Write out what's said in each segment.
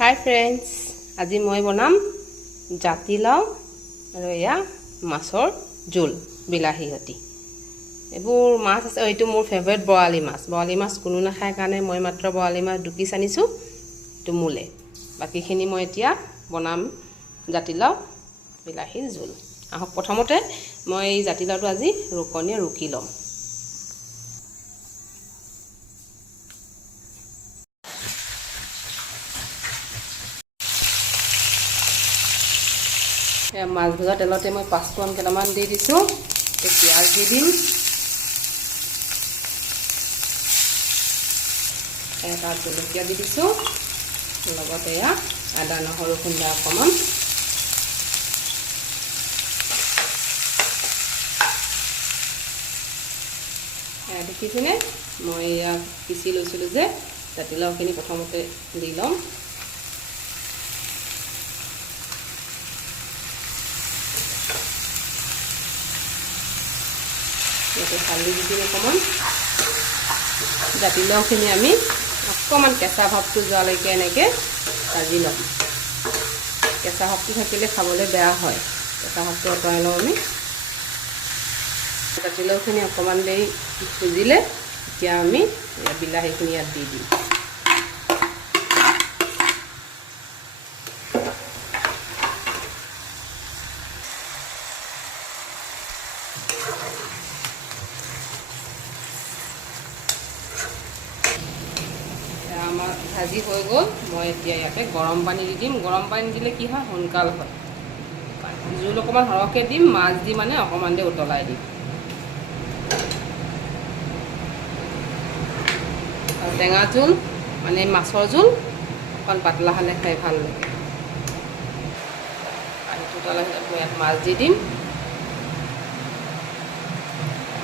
হাই friends, আজি মই বনাম জাতিলাও আৰু এয়া মাছৰ জোল বিলাহী সতি। এইবোৰ মাছ আছে। এইটো মোৰ ফেভাৰিট বৰালি মাছ। বৰালি মাছ কোনো নাখায় কাৰণে মই মাত্ৰ বৰালি মাছ 2 পিচ আনিছোঁ। এইটো মোলে। বাকীখিনি মই এতিয়া বনাম জাতিলাও বিলাহী জোল। আহক প্ৰথমতে মই এই জাতিলাওটো আজি ৰুকনিয়ে ৰুকি ল'ম। মাছ ভজা তেলতে মই 5 ফোৰণ কেইটামান দি দিছোঁ। পিঁয়াজ দি দিম, এটা জলকীয়া দি দিছোঁ, লগতে এয়া আদা নহৰু খুন্দা অকণমান, দেখিছেনে মই এয়া পিচি লৈছিলোঁ যে জাতিলাওখিনি প্ৰথমতে দি ল'ম। ইয়াতে হালধি দি দিম অকণমান। জাতিলাওখিনি আমি অকণমান কেঁচা ভাৱটো যোৱালৈকে এনেকৈ ভাজি ল'ম। কেঁচা ভাৱটো থাকিলে খাবলৈ বেয়া হয়, কেঁচা ভাৱটো আঁতৰাই লওঁ আমি। জাতিলাওখিনি অকণমান দেৰি সিজিলে এতিয়া আমি বিলাহীখিনি ইয়াত দি দিম। আমাৰ ভাজি হৈ গ'ল। মই এতিয়া ইয়াতে গৰম পানী দি দিম। গৰম পানী দিলে কি হয়, সোনকাল হয়। জোল অকণমান সৰহকৈ দিম, মাছ দি মানে অকণমান দেৰি উতলাই দিম। আৰু টেঙা জোল মানে মাছৰ জোল অকণ পাতলা হ'লে খাই ভাল লাগে। পানীটো উতলাই মই ইয়াত মাছ দি দিম।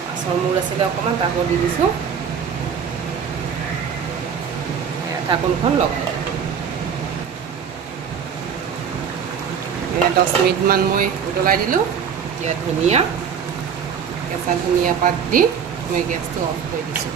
মাছৰ মূৰ আছিলে অকণমান, তাকো দি দিছোঁ। ঢাকোনখন লগাই 10 মিনিটমান মই উতলাই দিলোঁ। এতিয়া ধনিয়া, কেঁচা ধনিয়া পাত দি মই গেছটো অফ কৰি দিছোঁ।